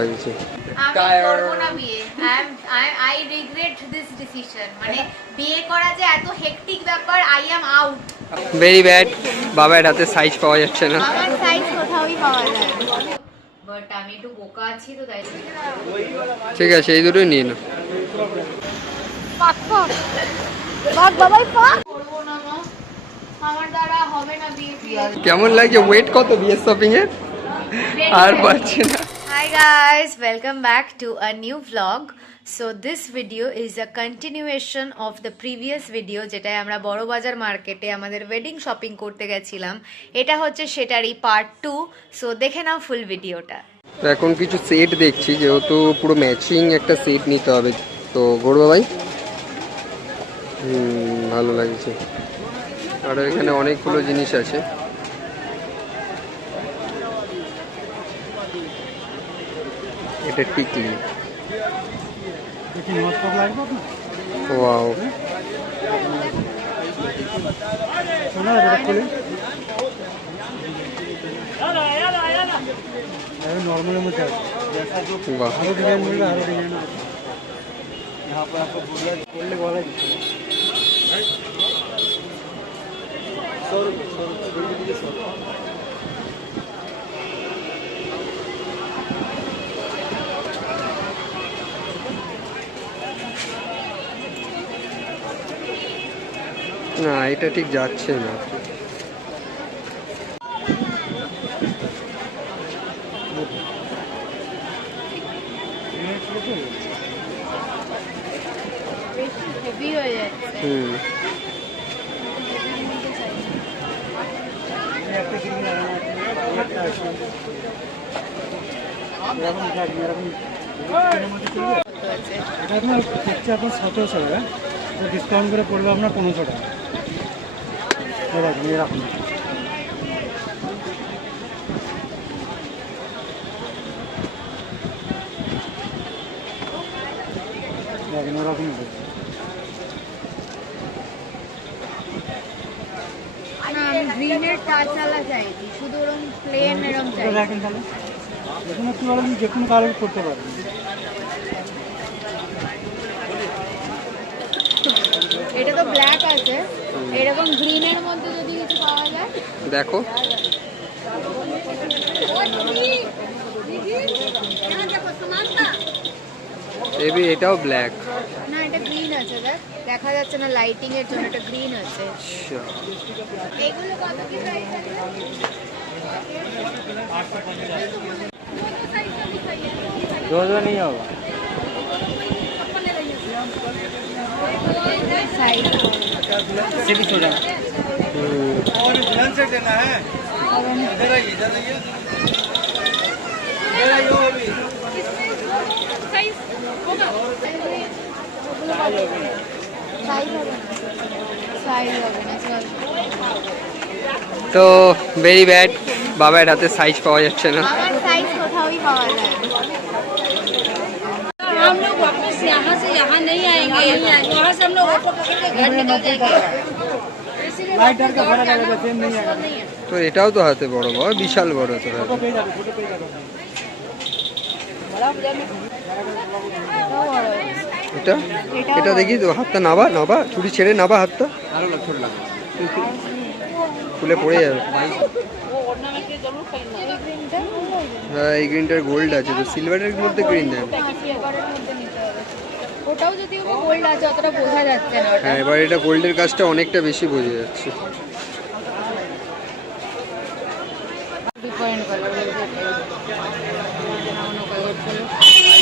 লাগছে। আমি করব না বিয়ে। I regret this decision. মানে বিয়ে করা যে এত হেক্টিক ব্যাপার, I am out. Very bad. বাবার হাতে সাইজ পাওয়া যাচ্ছে না। আমার সাইজ কোথাওই পাওয়া যায় না। বাট আমি একটু বোকা আছি তো তাই। ঠিক আছে, এই দুটোই নিয়ে নাও। পাক পাক। বাক বাবাই পাক। করব না মা। আমার দ্বারা হবে না বিয়ে। কেমন লাগছে? ওয়েট কত বিয়ের শপিং এর? আর পারছি না। Hi guys, welcome back to a new vlog. So this video is a continuation of the previous video যেটাই আমরা বড় বাজার মার্কেটে আমাদের ওয়েডিং শপিং করতে গেছিলাম। এটা হচ্ছে সেটারই পার্ট 2। সো দেখে নাও ফুল ভিডিওটা। তো এখন কিছু সেট দেখছি, যেহেতু পুরো ম্যাচিং একটা সেট নিতে হবে। তো গড়বা ভাই, ভালো লাগছে। আর এখানে অনেকগুলো জিনিস আছে। এটা টিকলি। ওয়াও, नॉर्मल में क्या वाह, हर डिजाइन मिल रहा है, हर डिजाइन यहाँ पर आपको बोलने वाला है 100 रुपये 100 না এটা ঠিক যাচ্ছে না। হেভি হয়ে যাচ্ছে। এটা আপনার হচ্ছে আপনার 1700 টাকা, তো ডিসকাউন্ট করে পড়বে আপনার 1500 টাকা। নিয়ে রাখুন। এরকম না আমি গ্রিনের টাচওয়ালা চাইছি, শুধু ওরকম প্লেন এরকম চাই। রাখেন তাহলে এখানে কি বলেন, যে কোনো কালার করতে পারবেন। এটা তো ব্ল্যাক আছে, এরকম গ্রিনের মধ্যে যদি কিছু পাওয়া যায়। দেখো, এবি এটাও ব্ল্যাক। না এটা গ্রিন আছে, দেখ দেখা যাচ্ছে না লাইটিং এর জন্য, এটা গ্রিন আছে। এগুলো কত কি প্রাইস আছে? दो नहीं होगा। साइज से भी छोटा और ध्यान से देना है। इधर आइए, इधर आइए, इधर आइए। अभी साइज होगा, साइज होगा, साइज होगा ना चल। তো ভেরি ব্যাড, বাবার হাতে সাইজ পাওয়া যাচ্ছে না। আমার সাইজ কোথাওই পাওয়া যায় না। हम लोग वापस यहाँ से यहाँ नहीं आएंगे, वहाँ से हम लोग ऑटो पकड़ के घर निकल जाएंगे। लाइटर का फर्क आएगा, सेम नहीं आएगा। তো এটাও তো হাতে বড় বড়, বিশাল বড় তো হাতে। फोटो पे जाओ, फोटो पे जाओ। এটা এটা দেখি তো, হাতটা নাবা নাবা, চুড়ি ছেড়ে নাবা হাতটা, খুলে পড়ে যাবে। হ্যাঁ এই গ্রিনটার গোল্ড আছে, তো সিলভারের মধ্যে গ্রিন দেন। ওটাও যদি গোল্ড আছে অতটা বোঝা যাচ্ছে না ওটা। হ্যাঁ এবার এটা গোল্ডের কাজটা অনেকটা বেশি বোঝা যাচ্ছে। ডিফারেন্ট কালার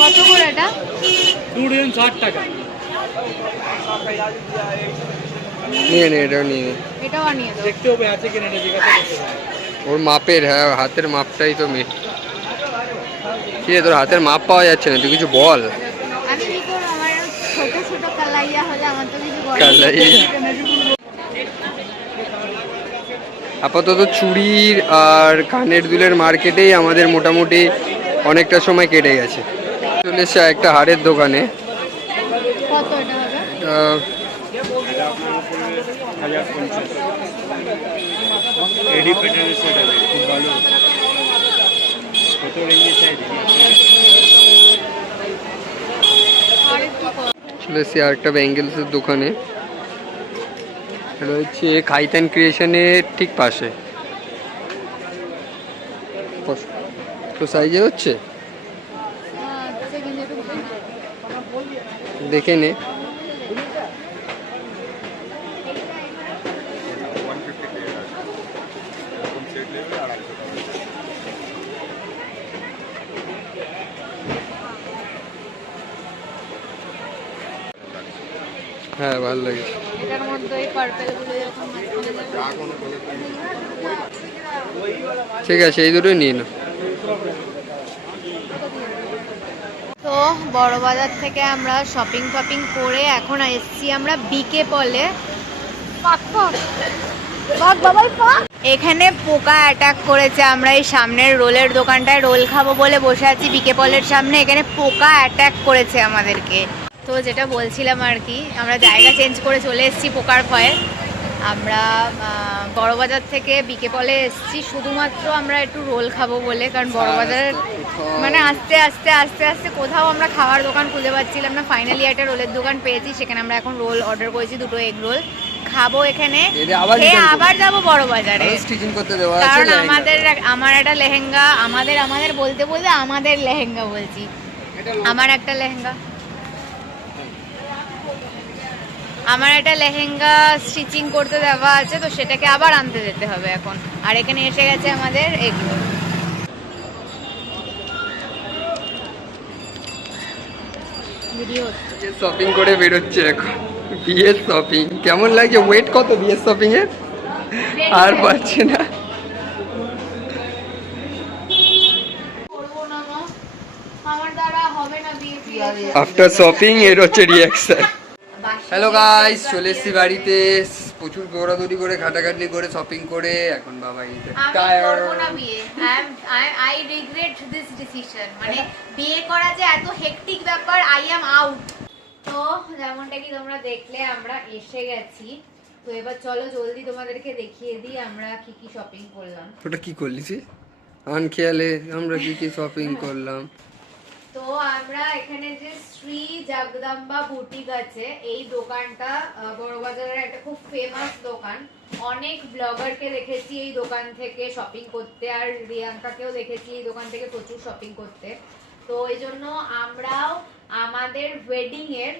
কত করে এটা? 2 ডিজাইন 60 টাকা। নিয়ে নে, এটাও নিয়ে নে। এটাও আনিয়ে দাও। দেখতে হবে আছে কিনা, এটা জিজ্ঞাসা করতে হবে। ওর মাপের, হ্যাঁ হাতের মাপটাই তো মেন। কি রে তোর হাতের মাপ পাওয়া যাচ্ছে না, তুই কিছু বল। আমি কি করব, আমার ছোট ছোট কালাইয়া হলে আমার তো কিছু বলার কালাইয়া। আপাতত চুড়ির আর কানের দুলের মার্কেটেই আমাদের মোটামুটি অনেকটা সময় কেটে গেছে। চলে এসেছে একটা হাড়ের দোকানে। কত এটা হবে? এডি প্যাটার্নের সেট আছে, খুব ভালো। কত রেঞ্জে চাই? চলে এসেছি আর একটা ব্যাঙ্গেলসের দোকানে। এটা হচ্ছে খাইতান ক্রিয়েশনের ঠিক পাশে। তো সাইজে হচ্ছে দেখে নে। হ্যাঁ ভালো লাগে। এটার মধ্যে ওই পার্পেল গুলো যখন ঠিক আছে এই দুটোই নিয়ে নাও। তো বড় বাজার থেকে আমরা শপিং করে এখন এসেছি আমরা বিকে পলে। এখানে পোকা অ্যাটাক করেছে। আমরা এই সামনের রোলের দোকানটায় রোল খাবো বলে বসে আছি বিকে পলের সামনে। এখানে পোকা অ্যাটাক করেছে আমাদেরকে। তো যেটা বলছিলাম আর কি, আমরা জায়গা চেঞ্জ করে চলে এসেছি পোকার ভয়ে। আমরা বড়বাজার থেকে বিকে পলে এসেছি শুধুমাত্র আমরা একটু রোল খাবো বলে, কারণ বড়বাজার মানে আস্তে আস্তে কোথাও আমরা খাওয়ার দোকান খুঁজে পাচ্ছিলাম না। ফাইনালি একটা রোলের দোকান পেয়েছি, সেখানে আমরা এখন রোল অর্ডার করেছি, 2 এগ রোল খাবো এখানে, আবার যাবো বড়বাজারে কারণ আমার একটা লেহেঙ্গা, আমাদের বলতে আমাদের লেহেঙ্গা বলছি, আমার একটা লেহেঙ্গা স্টিচিং করতে দেওয়া আছে, তো সেটাকে আবার আনতে যেতে হবে এখন। আর এখানে এসে গেছে আমাদের এগুলো। ভিডিও শপিং করে বেরোচ্ছে এখন। বিয়ের শপিং কেমন লাগছে? ওয়েট কত বিয়ের শপিং এর? আর পারছে না। আফটার শপিং এর হচ্ছে রিঅ্যাকশন। হ্যালো গাইস, চলে এসেছি বাড়িতে। প্রচুর দৌড়াদৌড়ি করে ঘাটাঘাটি করে শপিং করে এখন বাবা আই রিগ্রেট দিস ডিসিশন। মানে বিয়ে করা যে এত হেক্টিক ব্যাপার, আই অ্যাম আউট। তো যেমনটা কি তোমরা দেখলে আমরা এসে গেছি। তো এবার চলো জলদি তোমাদেরকে দেখিয়ে দিই আমরা কি কি শপিং করলাম। ওটা কি করলি তুই? আনখেয়ালে আমরা কি কি শপিং করলাম। তো আমরা এখানে যে শ্রী জগদম্বা বুটিক আছে, এই দোকানটা বড়বাজারের একটা খুব ফেমাস দোকান। অনেক ব্লগারকে দেখেছি এই দোকান থেকে শপিং করতে, আর রিয়াঙ্কাকেও দেখেছি এই দোকান থেকে প্রচুর শপিং করতে। তো এই জন্য আমরাও আমাদের ওয়েডিং এর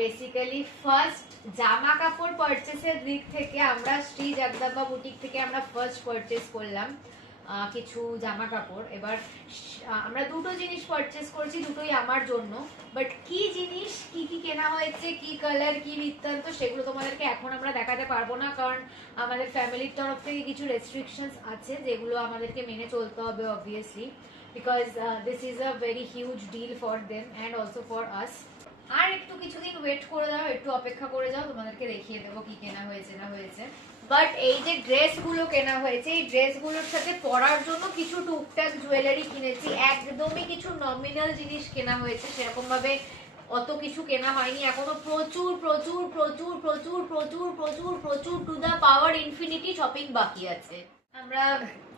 বেসিক্যালি ফার্স্ট জামা কাপড় পারচেসের দিক থেকে আমরা শ্রী জগদম্বা বুটিক থেকে আমরা ফার্স্ট পারচেস করলাম কিছু জামা কাপড়। এবার আমরা 2টো জিনিস পারচেস করছি, দুটোই আমার জন্য। বাট কি জিনিস কি কি কেনা হয়েছে, কি কালার, কি বৃত্তান্ত, সেগুলো তোমাদেরকে এখন আমরা দেখাতে পারবো না, কারণ আমাদের ফ্যামিলির তরফ থেকে কিছু রেস্ট্রিকশনস আছে যেগুলো আমাদেরকে মেনে চলতে হবে obviously, because this is a very huge deal for them and also for us. আর একটু কিছুদিন ওয়েট করে দাও, একটু অপেক্ষা করে যাও, তোমাদেরকে দেখিয়ে দেবো কি কেনা হয়েছে না হয়েছে। বাট এই যে ড্রেসগুলো কেনা হয়েছে, এই ড্রেসগুলোর সাথে পরার জন্য কিছু টুকটাক জুয়েলারি কিনেছি। একদমই কিছু নমিনাল জিনিস কেনা হয়েছে, সেরকম ভাবে অত কিছু কেনা হয়নি এখনো। প্রচুর প্রচুর প্রচুর প্রচুর প্রচুর প্রচুর প্রচুর to the power infinity shopping বাকি আছে। আমরা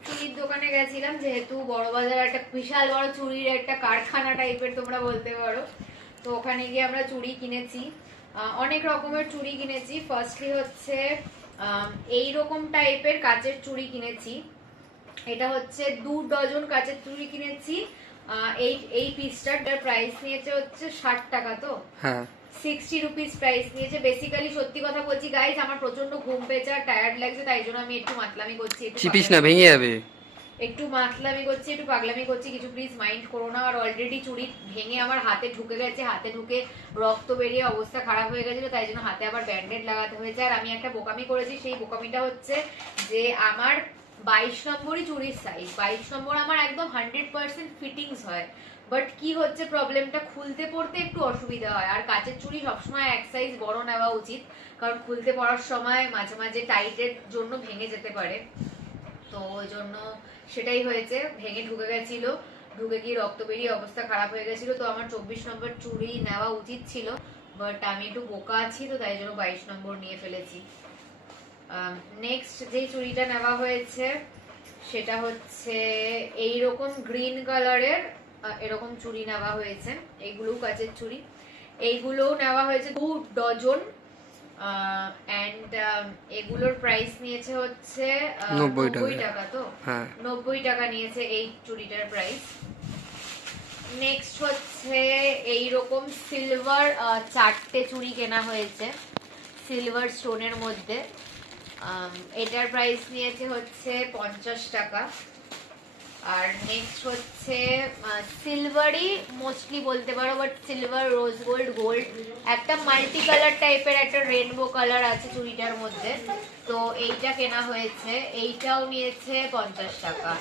চুড়ির দোকানে গেছিলাম, যেহেতু বড়বাজার একটা বিশাল বড় চুড়ির একটা কারখানা টাইপের তোমরা বলতে পারো। তো ওখানে গিয়ে আমরা চুড়ি কিনেছি, অনেক রকমের চুড়ি কিনেছি। ফার্স্টলি হচ্ছে এইরকম টাইপের কাচের চুড়ি কিনেছি। এটা হচ্ছে 2 ডজন কাচের চুড়ি কিনেছি। এই পিসটার প্রাইস নিয়েছে হচ্ছে 60 টাকা। তো হ্যাঁ 60 রুপিস প্রাইস নিয়েছে। বেসিক্যালি সত্যি কথা বলছি গাইস, আমার প্রচন্ড ঘুম পেয়েছে আর টায়ার্ড লাগছে, তাই জন্য আমি একটু মাতলামি করছি, চিপিস না ভেঙে যাবে, একটু মাতলামি করছি, একটু পাগলামি করছি, কিছু প্লিজ মাইন্ড করো না। আর অলরেডি চুড়ি ভেঙে আমার হাতে ঢুকে গেছে, হাতে ঢুকে রক্ত বেরিয়ে অবস্থা খারাপ হয়ে গেছিল, তাই জন্য হাতে আবার ব্যান্ডেড লাগাতে হয়েছে। আর আমি একটা বোকামি করেছি, সেই বোকামিটা হচ্ছে যে আমার 22 নম্বরই চুড়ির সাইজ, 22 নম্বর আমার একদম 100% ফিটিংস হয়। বাট কি হচ্ছে প্রবলেমটা, খুলতে পড়তে একটু অসুবিধা হয়। আর কাচের চুড়ি সবসময় এক সাইজ বড় নেওয়া উচিত, কারণ খুলতে পড়ার সময় মাঝে মাঝে টাইটের জন্য ভেঙে যেতে পারে। তো ওই জন্য সেটাই হয়েছে, ভেঙে ঢুকে গেছিল, ঢুকে গিয়ে রক্ত বেরিয়ে অবস্থা খারাপ হয়ে গেছিল। তো আমার 24 নম্বর চুড়ি নেওয়া উচিত ছিল, বাট আমি একটু বোকা আছি, তো তাই জন্য 22 নম্বর নিয়ে ফেলেছি। নেক্সট যে চুড়িটা নেওয়া হয়েছে সেটা হচ্ছে এইরকম গ্রিন কালারের এরকম চুড়ি নেওয়া হয়েছে। এইগুলো কাচের চুড়ি। এইগুলোও নেওয়া হয়েছে 2 ডজন অ্যান্ড এগুলোর প্রাইস নিয়েছে হচ্ছে 90 টাকা। তো হ্যাঁ 90 টাকা নিয়েছে এই চুড়িটার প্রাইস। নেক্সট হচ্ছে এইরকম সিলভার 4টে চুড়ি কেনা হয়েছে সিলভার স্টোনের মধ্যে। এটার প্রাইস নিয়েছে হচ্ছে 50 টাকা। আর নেক্সট হচ্ছে সিলভারই মোস্টলি বলতে পারো, but silver rose gold gold একটা মাল্টি কালার টাইপের একটা রেনবো কালার আছে চুড়িটার মধ্যে, তো এইটা কেনা হয়েছে, এইটাও নিয়েছে 50 টাকা।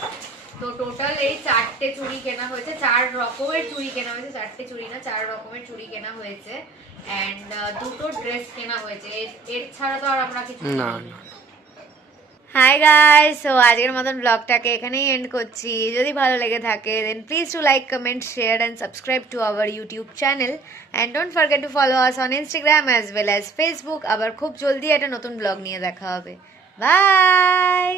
তো টোটাল এই 4টে চুড়ি কেনা হয়েছে, 4 রকমের চুড়ি কেনা হয়েছে, 4টে চুড়ি না 4 রকমের চুড়ি কেনা হয়েছে অ্যান্ড 2টো ড্রেস কেনা হয়েছে। এর ছাড়া তো আর আমরা কিছু না কিনিনি। হাই গাইস, সো আজকের মতন ব্লগটাকে এখানেই এন্ড করছি। যদি ভালো লেগে থাকে then please to like, comment, share and subscribe to our YouTube channel and don't forget to follow us on Instagram as well as Facebook. আবার খুব জলদি একটা নতুন ব্লগ নিয়ে দেখা হবে। বাই।